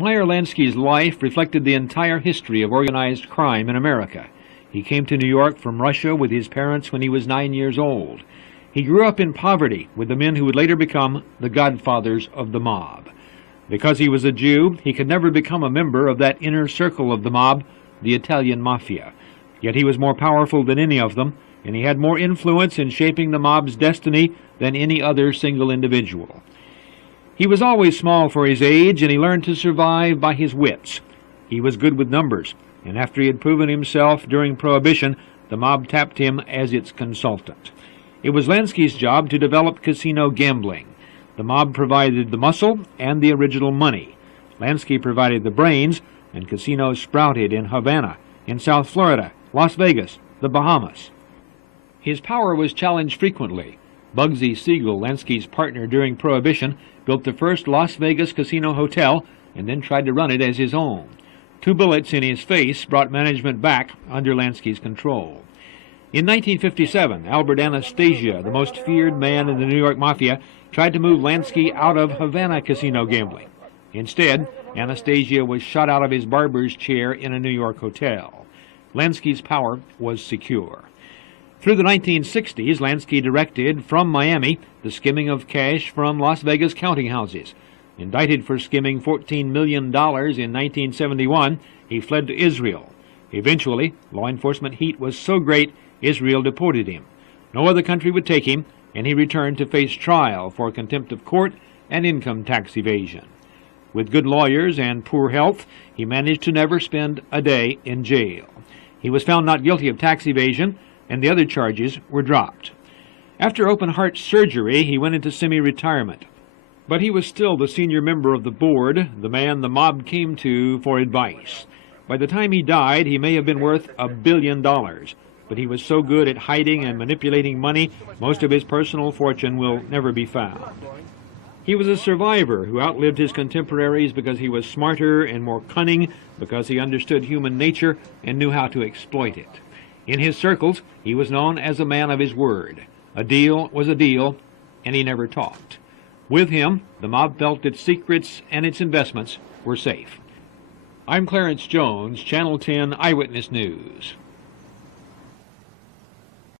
Meyer Lansky's life reflected the entire history of organized crime in America. He came to New York from Russia with his parents when he was 9 years old. He grew up in poverty with the men who would later become the godfathers of the mob. Because he was a Jew, he could never become a member of that inner circle of the mob, the Italian Mafia. Yet he was more powerful than any of them, and he had more influence in shaping the mob's destiny than any other single individual. He was always small for his age, and he learned to survive by his wits. He was good with numbers, and after he had proven himself during Prohibition, the mob tapped him as its consultant. It was Lansky's job to develop casino gambling. The mob provided the muscle and the original money. Lansky provided the brains, and casinos sprouted in Havana, in South Florida, Las Vegas, the Bahamas. His power was challenged frequently. Bugsy Siegel, Lansky's partner during Prohibition, built the first Las Vegas casino hotel and then tried to run it as his own. 2 bullets in his face brought management back under Lansky's control. In 1957, Albert Anastasia, the most feared man in the New York Mafia, tried to move Lansky out of Havana casino gambling. Instead, Anastasia was shot out of his barber's chair in a New York hotel. Lansky's power was secure. Through the 1960s, Lansky directed from Miami the skimming of cash from Las Vegas counting houses. Indicted for skimming $14 million in 1971, he fled to Israel. Eventually, law enforcement heat was so great, Israel deported him. No other country would take him, and he returned to face trial for contempt of court and income tax evasion. With good lawyers and poor health, he managed to never spend a day in jail. He was found not guilty of tax evasion, and the other charges were dropped. After open-heart surgery, he went into semi-retirement. But he was still the senior member of the board, the man the mob came to for advice. By the time he died, he may have been worth $1 billion, but he was so good at hiding and manipulating money, most of his personal fortune will never be found. He was a survivor who outlived his contemporaries because he was smarter and more cunning, because he understood human nature and knew how to exploit it. In his circles, he was known as a man of his word. A deal was a deal, and he never talked. With him, the mob felt its secrets and its investments were safe. I'm Clarence Jones, Channel 10 Eyewitness News.